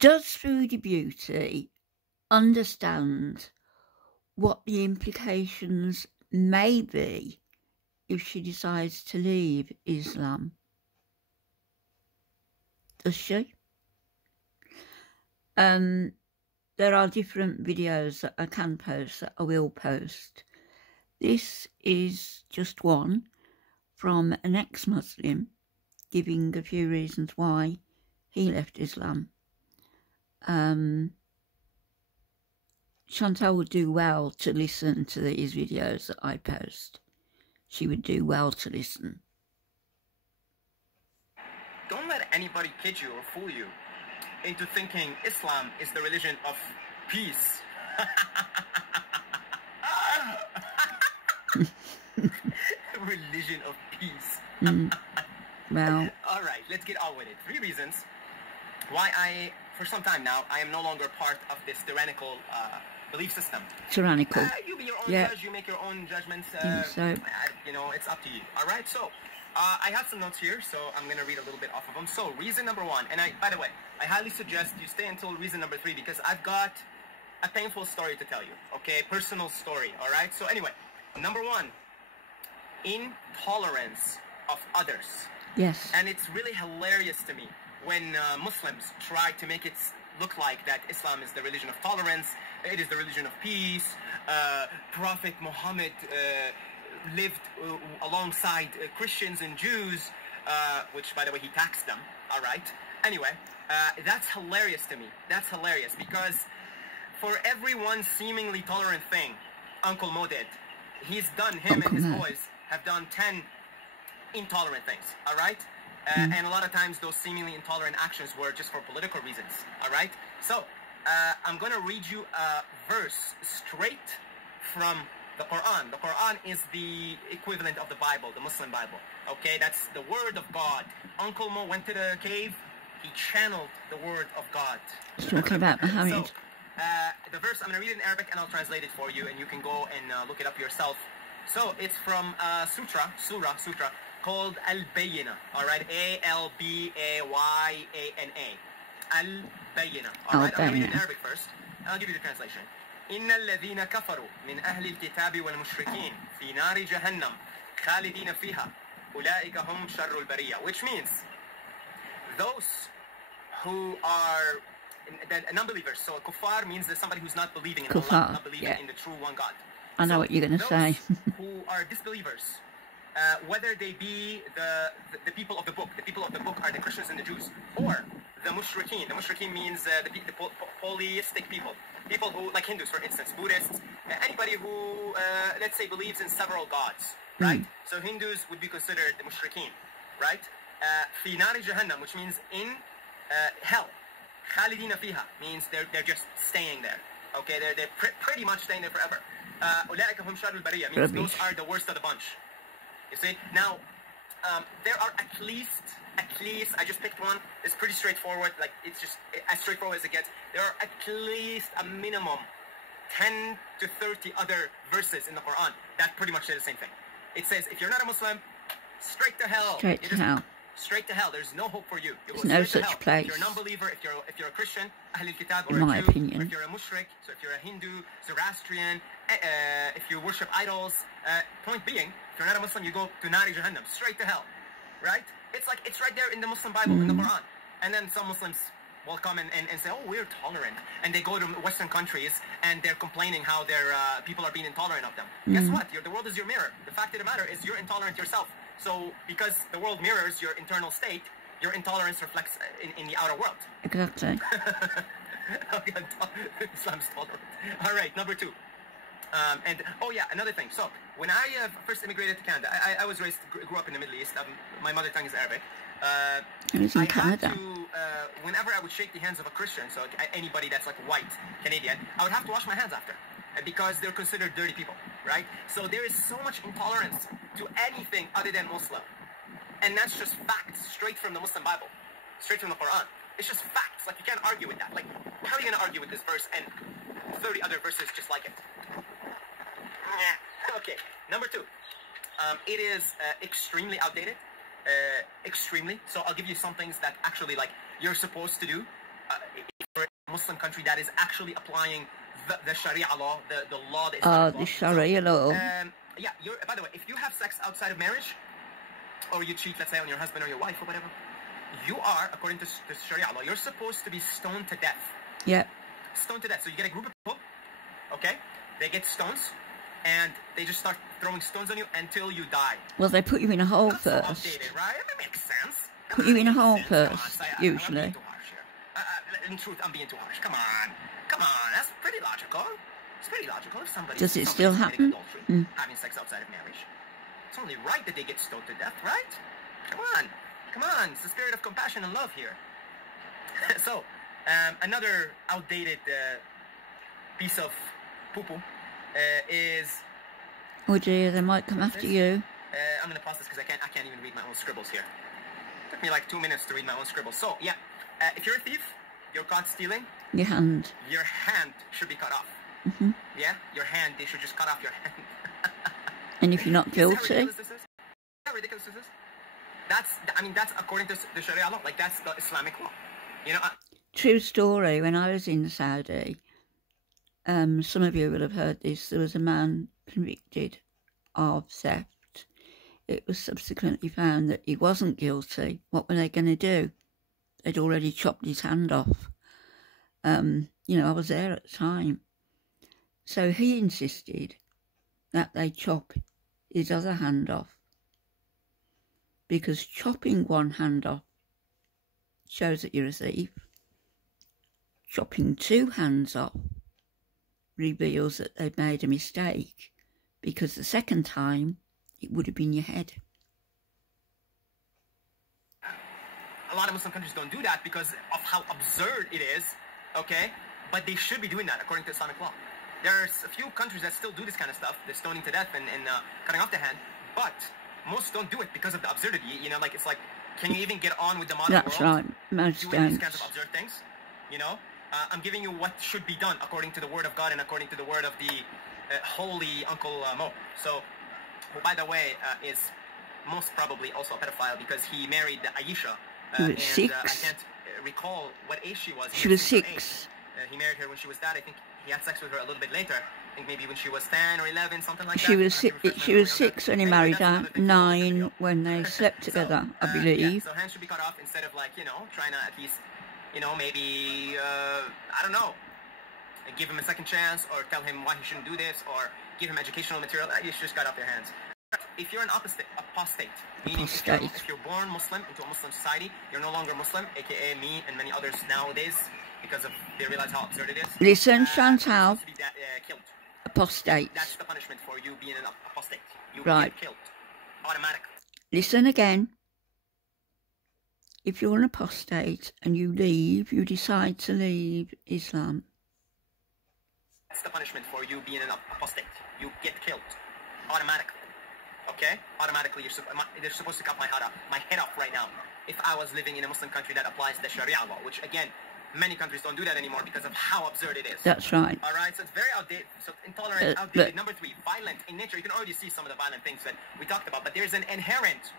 Does Foodie Beauty understand what the implications may be if she decides to leave Islam? Does she? There are different videos that I can post, that I will post. This is just one from an ex-Muslim giving a few reasons why he left Islam. Chantal would do well to listen to these videos that I post. She would do well to listen. Don't let anybody kid you or fool you into thinking Islam is the religion of peace. Religion of peace. Well. All right, let's get on with it. 3 reasons why for some time now, I am no longer part of this tyrannical belief system. Tyrannical. You be your own judge, you make your own judgments. So. You know, it's up to you. All right, so I have some notes here, so I'm going to read a little bit off of them. So, reason number 1, and by the way, I highly suggest you stay until reason number 3 because I've got a painful story to tell you, okay? Personal story, all right? So anyway, number 1, intolerance of others. Yes. And it's really hilarious to me when Muslims try to make it look like that Islam is the religion of tolerance, it is the religion of peace, Prophet Muhammad lived alongside Christians and Jews, which, by the way, he taxed them, all right? Anyway, that's hilarious to me. That's hilarious because for every one seemingly tolerant thing Uncle Mo did, he's done, him and his boys have done 10 intolerant things, all right? And a lot of times those seemingly intolerant actions were just for political reasons, all right? So, I'm going to read you a verse straight from the Quran. The Quran is the equivalent of the Bible, the Muslim Bible, okay? That's the word of God. Uncle Mo went to the cave, he channeled the word of God. He's talking about Muhammad. So, the verse, I'm going to read it in Arabic and I'll translate it for you and you can go and look it up yourself. So, it's from surah called Al-Bayyina, alright? A-L-B-A-Y-A-N-A. Al-Bayyina, alright? I'm going to read it in Arabic first, and I'll give you the translation. إن الذين كفروا من أهل الكتاب والمشركين في نار جهنم خالدين فيها أولئك هم شر البرية, which means those who are non-believers. So kuffar means that somebody who's not believing in Allah, not believing in the true one God. I know what you're going to say. Who are disbelievers, whether they be the people of the book. The people of the book are the Christians and the Jews, or the mushrikeen. The mushrikeen means the polytheistic people. People who, like Hindus, for instance, Buddhists, anybody who, let's say, believes in several gods, right? So Hindus would be considered the mushrikeen, right? Fi nari jahannam, which means in hell. Khalidina fiha means they're just staying there. Okay, they're pretty much staying there forever. Ulaika hum sharrul bariyah means those are the worst of the bunch. You see? Now, there are at least, I just picked one. It's pretty straightforward. Like, it's just as straightforward as it gets. There are at least a minimum 10 to 30 other verses in the Quran that pretty much say the same thing. It says, if you're not a Muslim, straight to hell. Straight to hell. Straight to hell. There's no hope for you. There's no such place. If you're a non-believer, if you're a Christian, Ahlul Kitab, or in my opinion, or if you're a mushrik, so if you're a Hindu, Zoroastrian, if you worship idols, point being, if you're not a Muslim, you go to Nari Jahannam, straight to hell, right? It's like, it's right there in the Muslim Bible, in the Quran. And then some Muslims will come and say, oh, we're tolerant. And they go to Western countries and they're complaining how their people are being intolerant of them. Guess what? The world is your mirror. The fact of the matter is you're intolerant yourself. So, because the world mirrors your internal state, your intolerance reflects in the outer world. Exactly. Islam's tolerant. All right, number 2. And, oh yeah, another thing. So, when I first immigrated to Canada, I was grew up in the Middle East. My mother tongue is Arabic. I was in Canada. Had to, whenever I would shake the hands of a Christian, so anybody that's like white, Canadian, I would have to wash my hands after. Because they're considered dirty people, right? So there is so much intolerance to anything other than Muslim. And that's just facts, straight from the Muslim Bible, straight from the Quran. It's just facts, like you can't argue with that. Like, how are you going to argue with this verse and 30 other verses just like it? Okay, number 2. It is extremely outdated, extremely. So I'll give you some things that actually, like, you're supposed to do. Muslim country that is actually applying the Sharia law, the law, the Islamic Oh, law. the Sharia law. Yeah, by the way, if you have sex outside of marriage, or you cheat, let's say, on your husband or your wife or whatever, you are, according to Sharia law, you're supposed to be stoned to death. Yeah. Stoned to death. So you get a group of people, okay? They get stones, and they just start throwing stones on you until you die. Well, they put you in a hole That's first. so updated, right? It makes sense. Put you in a hole Come on, first, I'm usually. being too harsh here. In truth, I'm being too harsh. Come on. Come on. That's pretty logical. It's pretty logical. If somebody Does it still happen? Adultery, having sex outside of marriage, it's only right that they get stoned to death, right? Come on. Come on. It's the spirit of compassion and love here. So, another outdated piece of poo-poo is... Oh dear, they might come after you. I'm going to pause this because I can't even read my own scribbles here. It took me like 2 minutes to read my own scribbles. So, yeah, if you're a thief, you're caught stealing. Your hand. Your hand should be cut off. Mm-hmm. Yeah? Your hand, they should just cut off your hand. And if you're not guilty... How ridiculous this is? How ridiculous this is? That's according to the Sharia law. Like, that's the Islamic law. You know... True story, when I was in Saudi, some of you will have heard this, there was a man convicted of theft. It was subsequently found that he wasn't guilty. What were they going to do? They'd already chopped his hand off. I was there at the time. So he insisted that they chop his other hand off, because chopping one hand off shows that you're a thief. Chopping two hands off reveals that they've made a mistake, because the second time it would have been your head. A lot of Muslim countries don't do that because of how absurd it is, okay? But they should be doing that according to Islamic law. There's a few countries that still do this kind of stuff, the stoning to death and cutting off the hand, but most don't do it because of the absurdity. You know, like, it's like, can you even get on with the modern world? That's right, most doing these don't. kinds of absurd things, you know? I'm giving you what should be done according to the word of God and according to the word of the holy Uncle Mo. So, who, by the way, is most probably also a pedophile because he married Aisha. He was 6. I can't recall what age she was. She was 6. He married her when she was that. I think he had sex with her a little bit later. I think maybe when she was 10 or 11, something like She that. was she was 6 when he married her, 9 when they slept together, I believe. Yeah, so hands should be cut off instead of, like, trying to at least, maybe, I don't know, give him a second chance or tell him why he shouldn't do this or give him educational material. You should just cut off their hands. If you're an apostate, meaning if you're born Muslim into a Muslim society, you're no longer Muslim, aka me and many others nowadays, because they realize how absurd it is. Listen, Chantal. Killed. Apostate. That's the punishment for you being an apostate. You right. get killed automatically. Listen again. If you're an apostate and you decide to leave Islam. That's the punishment for you being an apostate. You get killed automatically. Okay? Automatically, they're supposed to cut my head off right now. If I was living in a Muslim country that applies the Sharia law, which, again, many countries don't do that anymore because of how absurd it is. That's right. All right? So it's very outdated. So intolerant, outdated. Number 3, violent in nature. You can already see some of the violent things that we talked about, but there's an inherent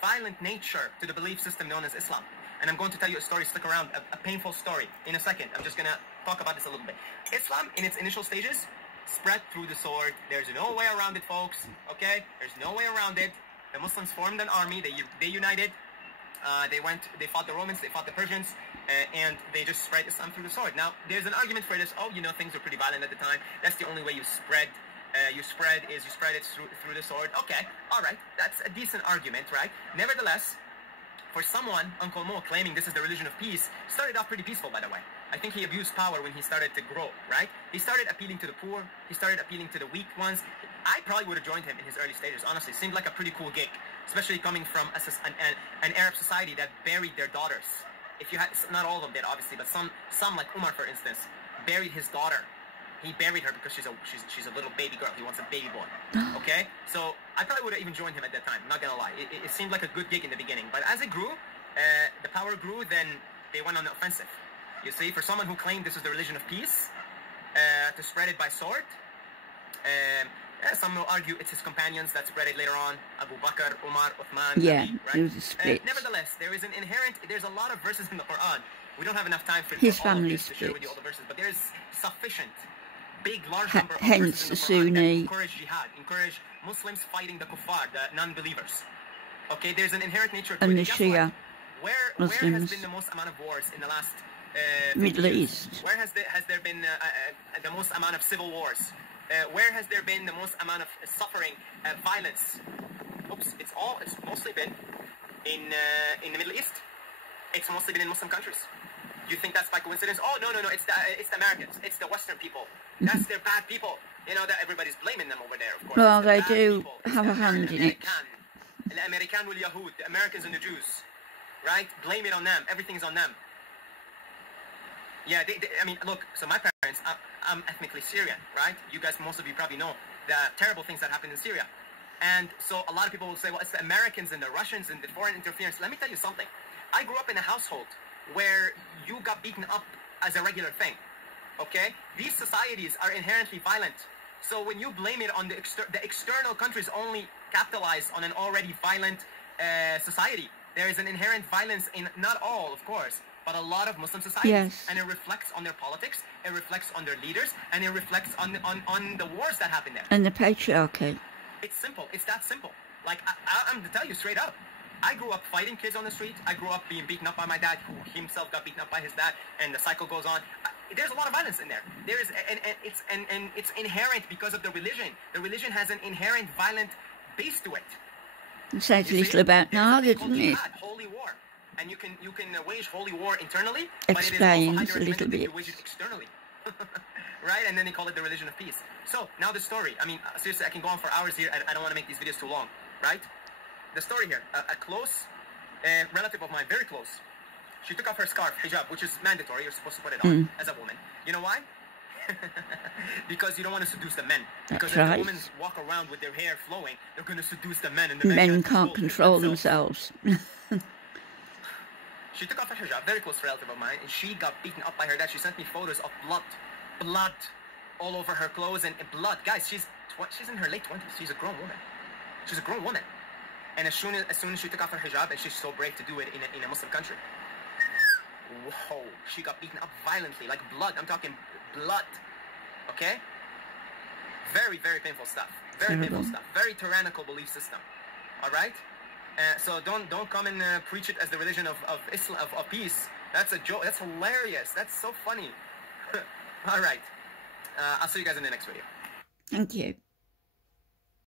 violent nature to the belief system known as Islam. And I'm going to tell you a story, stick around, a painful story in a second. I'm just going to talk about this a little bit. Islam, in its initial stages, spread through the sword. There's no way around it, folks. Okay? There's no way around it. The Muslims formed an army. They united. They fought the Romans. They fought the Persians. And they just spread Islam through the sword. Now, there's an argument for this. Oh, things were pretty violent at the time. That's the only way you spread it through the sword. Okay, all right. That's a decent argument, right? Nevertheless, for someone, Uncle Mo, claiming this is the religion of peace, started off pretty peaceful, by the way. I think he abused power when he started to grow, right? He started appealing to the poor. He started appealing to the weak ones. I probably would have joined him in his early stages, honestly. Seemed like a pretty cool gig, especially coming from an Arab society that buried their daughters. If you had, not all of them did, obviously, but some like Umar, for instance, buried his daughter. He buried her because she's a little baby girl. He wants a baby boy. Okay? So I probably would have even joined him at that time. I'm not going to lie. It seemed like a good gig in the beginning. But as it grew, the power grew, then they went on the offensive. You see, for someone who claimed this was the religion of peace, to spread it by sword, some will argue it's his companions that spread it later on. Abu Bakr, Umar, Uthman, yeah, Ali, right? There was a split. Nevertheless, there's a lot of verses in the Quran We don't have enough time for his all of family this to share with you all the verses, but there's sufficient, large number of hence verses the in the Quran that Sunni encourage jihad, encourage Muslims fighting the kuffar, the non-believers. Okay, there's an inherent nature to and it. the Shia Where Muslims. has been the most amount of wars in the last Middle 50 years? East. Where has there been the most amount of civil wars? Where has there been the most amount of suffering, violence? Oops, it's mostly been in the Middle East. It's mostly been in Muslim countries. You think that's by coincidence? Oh no, it's the Americans. It's the Western people. That's their bad people. You know that everybody's blaming them over there, of course. Well, they do have a hand in it. The American will Yahud, the Americans and the Jews, right? Blame it on them. Everything's on them. Yeah, I mean, look. So my parents, I'm ethnically Syrian, right? You guys, most of you probably know the terrible things that happened in Syria. And so a lot of people will say, well, it's the Americans and the Russians and the foreign interference. Let me tell you something. I grew up in a household where you got beaten up as a regular thing, okay? These societies are inherently violent. So when you blame it on the external countries only capitalize on an already violent society. There is an inherent violence in, not all, of course, but a lot of Muslim societies. Yes. And it reflects on their politics, it reflects on their leaders, and it reflects on the wars that happen there. And the patriarchy. It's simple. It's that simple. Like, I'm going to tell you straight up. I grew up fighting kids on the street. I grew up being beaten up by my dad, who himself got beaten up by his dad, and the cycle goes on. There's a lot of violence in there. There is, and it's inherent because of the religion. The religion has an inherent violent base to it. It says a little about Naga, doesn't it? Holy war, and you can wage holy war internally, Explains but it is also a little bit. you wage it externally. Right? And then they call it the religion of peace. So, now the story. I mean, seriously, I can go on for hours here. I don't want to make these videos too long. Right? The story here. A close relative of mine, very close. She took off her scarf, hijab, which is mandatory. You're supposed to put it on as a woman. You know why? Because you don't want to seduce the men. Because if the women walk around with their hair flowing, they're going to seduce the men. And the men can't control themselves. She took off her hijab, very close relative of mine, and she got beaten up by her dad. She sent me photos of blood all over her clothes and blood. Guys, she's in her late 20s. She's a grown woman. She's a grown woman. And as soon as she took off her hijab, and she's so brave to do it in a Muslim country, whoa, she got beaten up violently, like blood. I'm talking blood. Okay? Very, very painful stuff. Very painful stuff. Very tyrannical belief system. All right? So don't come and preach it as the religion of Islam, of peace. That's a joke. That's hilarious. That's so funny. All right. I'll see you guys in the next video. Thank you.